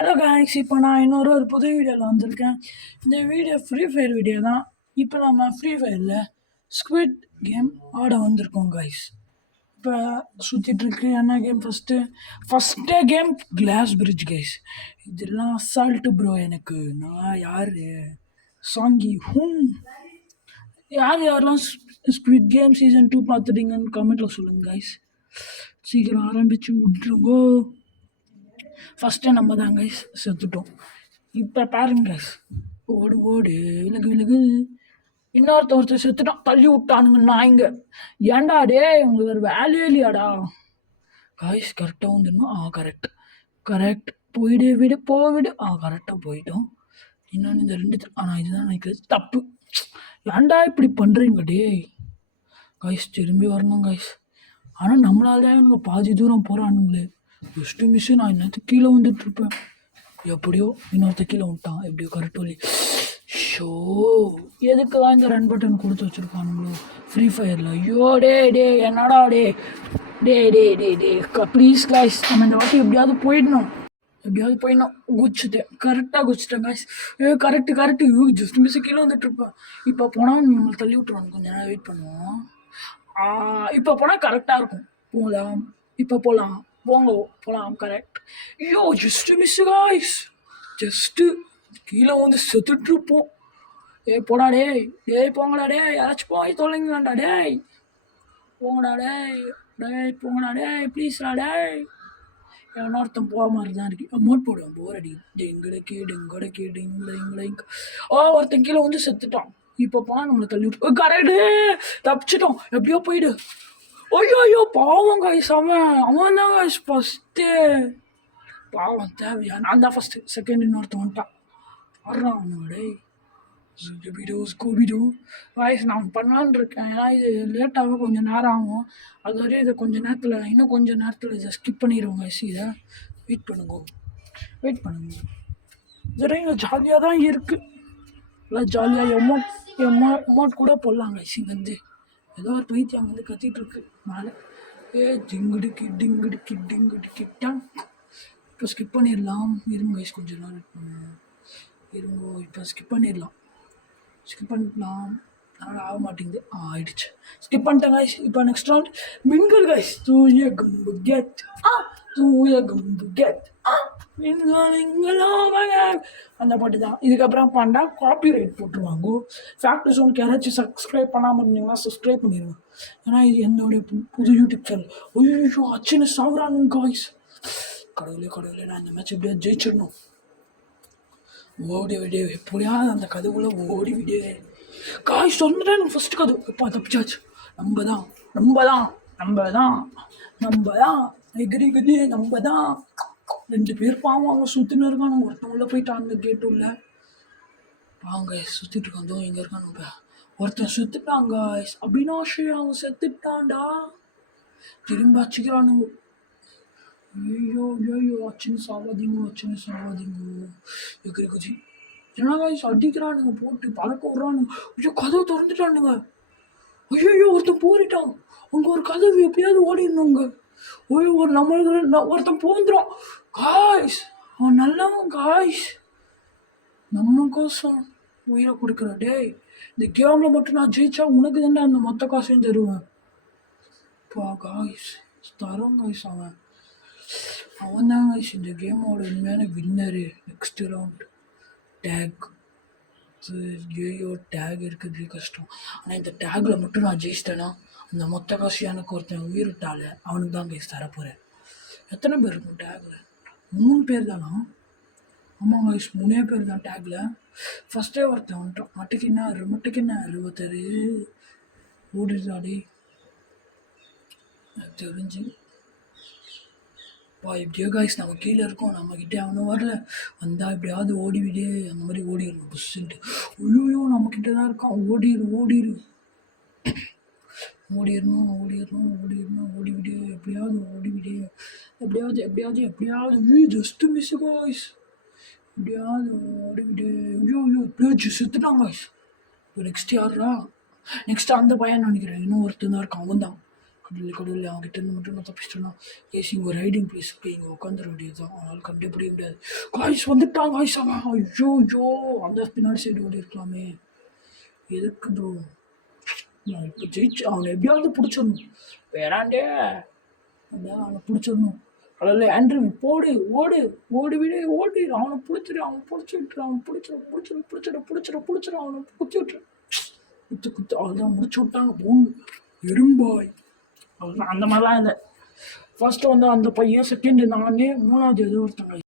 Hello guys, இப்போ நான் ஒரு புது வீடியோவில் வந்திருக்கேன். இந்த வீடியோ ஃப்ரீ ஃபயர் வீடியோ தான். இப்போ நம்ம ஃப்ரீ ஃபயரில் ஸ்குவிட் கேம் ஆட வந்திருக்கோம் காய்ஸ். இப்போ சுற்றிட்டுருக்கு என்ன கேம் ஃபஸ்ட்டே கேம் கிளாஸ் பிரிட்ஜ் கைஸ். இதெல்லாம் அசால்ட்டு ப்ரோ. எனக்கு நான் யார் சாங்கி யாரெல்லாம் ஸ்குவிட் கேம் சீசன் 2 பார்த்துட்டீங்கன்னு கமெண்ட்டில் சொல்லுங்கள் கைஸ். சீக்கிரம் ஆரம்பித்து விட்ருங்கோ. ஃபஸ்ட்டே நம்ம தான் கைஸ் செத்துட்டோம். இப்போ பாருங்க கைஸ், ஓடு ஓடு விலகு விலகு. ஒருத்தர் செத்துட்டான், தள்ளி விட்டானுங்க நாய்ங்க. ஏன்டா டே, உங்களுக்கு வேறு வேலையே இல்லையாடா காய்ஸ்? கரெக்டாக வந்துடணும். கரெக்ட் விடு கரெக்டாக போயிட்டோம். இன்னொன்று இந்த 2 ஆனால் இதுதான் நினைக்கிறது தப்பு. ஏன்டா இப்படி பண்ணுறீங்க டே காய்ஸ்? திரும்பி வரணும் காய்ஸ். ஆனால் நம்மளால தான் இவனுங்க பாதி தூரம் போகிறானுங்களே. Just miss. நான் இன்னத்துக்கு கீழே வந்துட்டுருப்பேன். எப்படியோ இன்னொருத்த கீழே விட்டான். எப்படியோ கரெக்ட் வழி. ஷோ, எதுக்கு தான் இந்த ரன் பட்டன் கொடுத்து வச்சுருக்கானுங்களோ ஃப்ரீ ஃபயரில்? ஐயோ டே என்னடா டே ப்ளீஸ் காய்ஸ், நம்ம இந்த வாட்டி எப்படியாவது போயிடணும். கரெக்டாக குச்சிட்டேன் காய்ஸ். கரெக்டு ஜஸ்ட் மிஸ்ஸு கீழே வந்துட்டுருப்பேன். இப்போ போனால் நம்மளை தள்ளி விட்டுருவாங்க. கொஞ்சம் நேரம் வெயிட் பண்ணுவோம். இப்போ போனால் கரெக்டாக இருக்கும். போகலாம் கரெக்ட். ஐயோ ஜஸ்ட்டு மிஸ்ஸு காய்ஸ். ஜஸ்ட்டு கீழே வந்து செத்துட்ருப்போம். போடா போங்கடா டே, யாராச்சும் போய் தொலைங்கடா டேய். போங்கடா டே ப்ளீஸ்டா டே. ஒருத்தன் போக மாதிரி தான் இருக்கு. அமௌண்ட் போடுவேன், போர் அடி. ஒருத்தன் கீழே வந்து செத்துட்டான். இப்போ போனால் நம்மளை தள்ளி விட்டு கரெக்டு தப்பிச்சிட்டோம். எப்படியோ போயிடு. ஐயோ பாவம் காய்ஸ். அவன் தான் காய்ஸ் ஃபஸ்ட்டு. பாவம் தேவையா? நான் தான் ஃபஸ்ட்டு. செகண்ட் இன்னொருத்தன் வந்துட்டான். வர்றான் அவனோடே ஸ்கூபிடோ வாய்ஸ். நான் பண்ணலான்னு இருக்கேன். ஏன்னா இது லேட்டாக கொஞ்சம் நேரம் ஆகும். அது வரையும் இதை இன்னும் கொஞ்சம் நேரத்தில் இதை ஸ்கிப் பண்ணிடுவோங்க. இதை வெயிட் பண்ணுங்க. இதுவரையும் ஜாலியாக தான் இருக்குது. நல்லா ஜாலியாக எமௌண்ட் கூட போடலாங்க. இங்கேருந்து ஏதோ ஒரு பைத்தியம் வந்து கத்திகிட்ருக்கு மேலே. டிங்குடுக்கிட்டான். இப்போ ஸ்கிப் பண்ணிடலாம். இருங்க கைஸ், கொஞ்சம் நேரம் இப்போ ஸ்கிப் பண்ணிடலாம். அதனால் ஆக மாட்டேங்குது. ஆயிடுச்சு. ஸ்கிப் பண்ணிட்டேன் கைஸ். இப்போ நெக்ஸ்ட் ரவுண்ட் மின்கள் கைஸ். தூய கம்பு கெட் அந்த பாட்டு தான். இதுக்கப்புறம் பண்ணா காப்பி ரைட் போட்டுருவாங்க. ஃபேக்ட் ஜோனுக்கு யாராச்சும் சப்ஸ்கிரைப் பண்ணாமல் இருந்தீங்கன்னா சப்ஸ்கிரைப் பண்ணிடுவேன். ஏன்னா இது என்னுடைய புது யூடியூப் சேனல். ஐயோ அச்சுன்னு சாப்பிட்றானுங்க காய்ஸ். கடவுளே நான் இந்த மேட்ச் எப்படியா ஜெயிச்சிடணும். ஓடி விடு, எப்படியாவது அந்த கதவுல ஓடி விடு காய்ஸ். சொன்னேன் ஃபஸ்ட்டு கதவு. எப்பா தப்பிச்சாச்சு. நம்ம தான் எகிரி நம்ம தான். 2 பேர் பாவம் அவங்க சுற்றின்னு இருக்கானு. ஒருத்தன் உள்ள போயிட்டான் அந்த கேட்டு உள்ள. வாங்க சுற்றிட்டு இருக்கான். இங்கே இருக்கானுங்க. ஒருத்தன் சுற்றுட்டாங்க அபினாஷ். அவன் செத்துட்டான்டா. திரும்ப அச்சுக்கிறானுங்க. ஐயோ அச்சுன்னு சாவாதீங்க. எகிரி குச்சி என்ன காய்ஸ் அடிக்கிறானுங்க, போட்டு பழக்க விட்றானுங்க. ஐயோ கதவு திறந்துட்டானுங்க. ஐயோ ஒருத்தன் போரிட்டான். அங்கே ஒரு கதவு எப்படியாவது ஓடிடணுங்க. ஐயோ ஒருத்தன் போந்துடும் காய்ஸ். அவன் நல்லவன் காய்ஸ். நம்ம கோசம் உயிரை கொடுக்குற. டேய், இந்த கேமில் மட்டும் நான் ஜெயிச்சா உனக்கு தாண்டா அந்த மொத்த காசையும் தருவேன். காய்ஸ் தரோம் காய்ஸ். அவன் தான் காய்ஸ் இந்த கேமோட உண்மையான winner. Next round take. Take இருக்கிறது கஷ்டம். ஆனால் இந்த டேக்கில் மட்டும் நான் ஜெயிச்சிட்டேன்னா அந்த மொத்த காசு எனக்கு ஒருத்தன் உயிரிட்டால அவனுக்கு தான் கைஸ் தரப்போகிறேன். எத்தனை பேர் இருக்கும் டேக்கில்? 3 பேர் தானா? ஆமாம் கைஸ், 3 பேர் தான் டேக்கில். ஃபஸ்ட்டே ஒருத்தன் வந்துட்டான். மட்டுக்கு என்ன 66 ஓடிடுறாடே தெரிஞ்சு. எப்படியோ காய்ஸ் நம்ம கீழே இருக்கோம். நம்மக்கிட்டே அவனும் வரல. வந்தால் எப்படியாவது ஓடிவிடு. அந்த மாதிரி ஓடிடணும் புஷ்ஷுன்ட்டு. ஐயோ நம்மக்கிட்ட தான் இருக்கான். ஓடிடணும் ஓடிவிடு. எப்படியாவது ஜஸ்ட்டு மிஸ் காய்ஸ். எப்படியாவது ஓடிவிடு. ஐயோ எப்படியாச்சும் செத்துட்டான் காய்ஸ். இப்போ நெக்ஸ்ட் யாரா? நெக்ஸ்ட் அந்த பையன் நினைக்கிறேன். இன்னும் ஒருத்தன் தான் இருக்கான். அவன் தான் கடவுளே கடவுளே அவன்கிட்ட இருந்து மட்டும் நான் தப்பிச்சிட்டேன்னா ஏசி இங்கே ஒரு ஹைடிங் பிளேஸ் இருக்குது இங்கே உட்காந்துட வேண்டியது தான் அவனால் கண்டுபிடிக்க முடியாது காய்ஸ் வந்துட்டான் காய்ஸ் அவன் ஐயோ ஐயோ அந்த பின்னாடி சைடு ஓடி இருக்கலாமே எதுக்கு ப்ரோ நான் இப்போ ஜெயிச்சு அவனை எப்படியாவது பிடிச்சிடணும் வேறாண்டே அதான் அவனை பிடிச்சிடணும் அதில் ஆண்ட்ரூ போடு ஓடு ஓடி விடு ஓடு அவனை பிடிச்சிடு அவன் பிடிச்சி விட்டுரு அவன் பிடிச்சிடு அவனை குத்தி விட்டுரு குத்து அவள்தான் முடிச்சு விட்டாங்க போன் எறும்பாய் அவ்வளோதான் அந்த மாதிரிலாம் இல்லை ஃபர்ஸ்ட்டு வந்து அந்த பையன் செகண்டு நானே மூணாவது ஏதோ ஒருத்தங்க